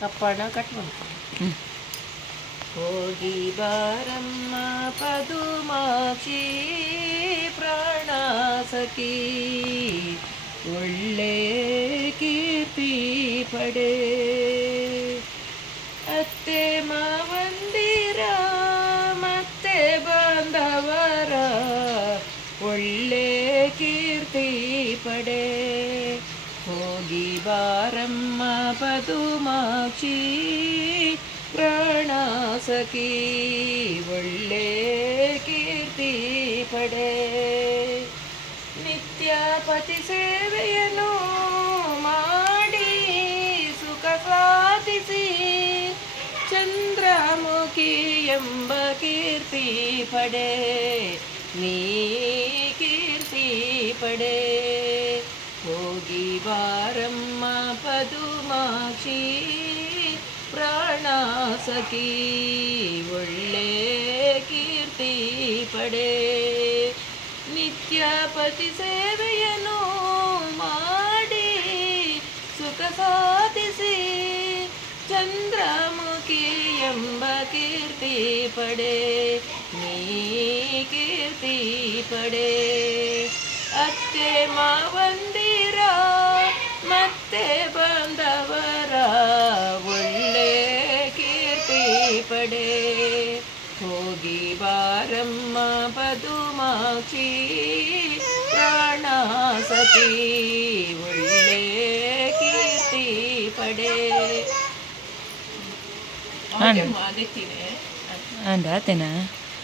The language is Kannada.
ಕಪ್ಪಣ ಕಟ್ ಮಾಡ್ಕೊಂಡು ಹೋಗಿ ಬಾರಮ್ಮ ಪದುಮಾಕ್ಷಿ ಪ್ರಾಣ ಸಖಿ ಒಳ್ಳೆ ಕೀರ್ತಿ ಪಡೆ ಅತ್ತೆ ಮಾವಂದಿರ ಮತ್ತೆ ಬಾಂಧವರ ಒಳ್ಳೆ ಕೀರ್ತಿ ಪಡೆ ಹೋಗಿ ಬಾರಮ್ಮ ಪದುಮಾಕ್ಷಿ ಪ್ರಾಣ ಸಖಿ ಒಳ್ಳೆ ಕೀರ್ತಿ ಪಡೆ ನಿತ್ಯ ಪತಿ ಸೇವೆಯನ್ನು ಮಾಡಿ ಸುಖ ಸಾಧಿಸಿ ಚಂದ್ರಮುಖಿ ಎಂಬ ಕೀರ್ತಿ ಪಡೆ ನೀ ಕೀರ್ತಿ ಪಡೆ ಹೋಗಿ ಬಾರಮ್ಮ ಪದುಮಾಕ್ಷಿ ಪ್ರಾಣ ಸಖಿ ಒಳ್ಳೆ ಕೀರ್ತಿ ಪಡೆ ನಿತ್ಯ ಪತಿ ಸೇವೆಯನ್ನು ಮಾಡಿ ಸುಖ ಸಾಧಿಸಿ ಚಂದ್ರಮುಖಿ ಎಂಬ ಕೀರ್ತಿ ಪಡೆ ನೀ ಕೀರ್ತಿ ಪಡೆ ಅತ್ತೆ ಮಾವಂದಿರ ಮತ್ತೆ ಬಾಂಧವರ ಒಳ್ಳೆ ಕೀರ್ತಿ ಪಡೆ ಹೋಗಿ ಬಾರಮ್ಮ ಪದುಮಾಕ್ಷಿ ಪ್ರಾಣ ಸಖಿ ಒಳ್ಳೆ ಕೀರ್ತಿ ಪಡೆ ಅಂಡಾತೇನಾ